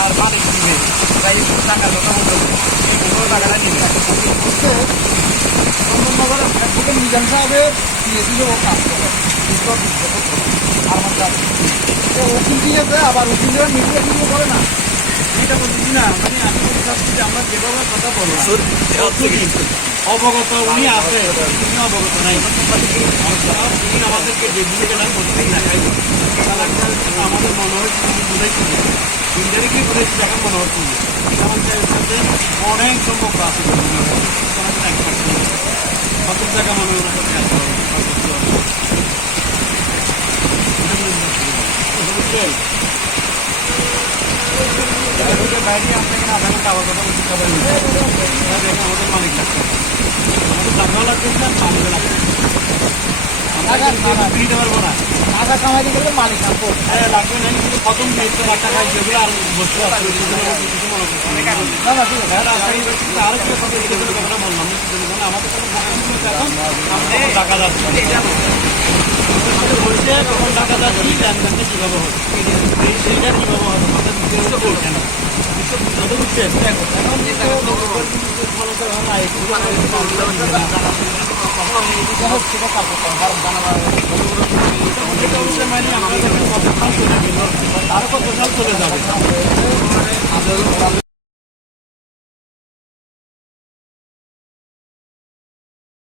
আর মালিক দিবে তাই কোনো টাকাটা নিবে চন্দননগরের থেকে মিজান সাহেবের দিয়েছিল ও কাজ করে আমার কাজ আবার উকিলের মিডিয়া কিন্তু করে না এটা বলছি না মানে আমি আমরা যেভাবে কথা বললাম অবগত উনি আছে, উনি অবগত নাই। আমাদেরকে যে দিকে গেলাম প্রতিদিন আমাদের মনে হয় বুঝাইছি ইন্ডিয়ারে কি বুঝাইছি দেখা মনে হচ্ছে। আমাদের সাথে অনেক সম্পর্ক আছে কত টাকা মনে হয় বাইরে আপনাকে আধা ঘণ্টা আবার কথা বলতে সবাই আমাদের মালিক লাগছে আমাদের টাকাও লাগছে না আমাদের লাগছে ফ্রি দেওয়ার না টাকা কামাইতে গেলে মালিক না তো হ্যাঁ লাগবে না কিন্তু প্রথম মেয়েতে টাকা আর বস্তু সেগুলো কিছু না। না না কথা এই কথাটা কথাটা বললাম না, আমাদের কোনো টাকা কিন্তু যাচ্ছে বলছে হবে সেইটা হবে দিতে হবে কেন বুঝতে এখন সাল চলে যাবে।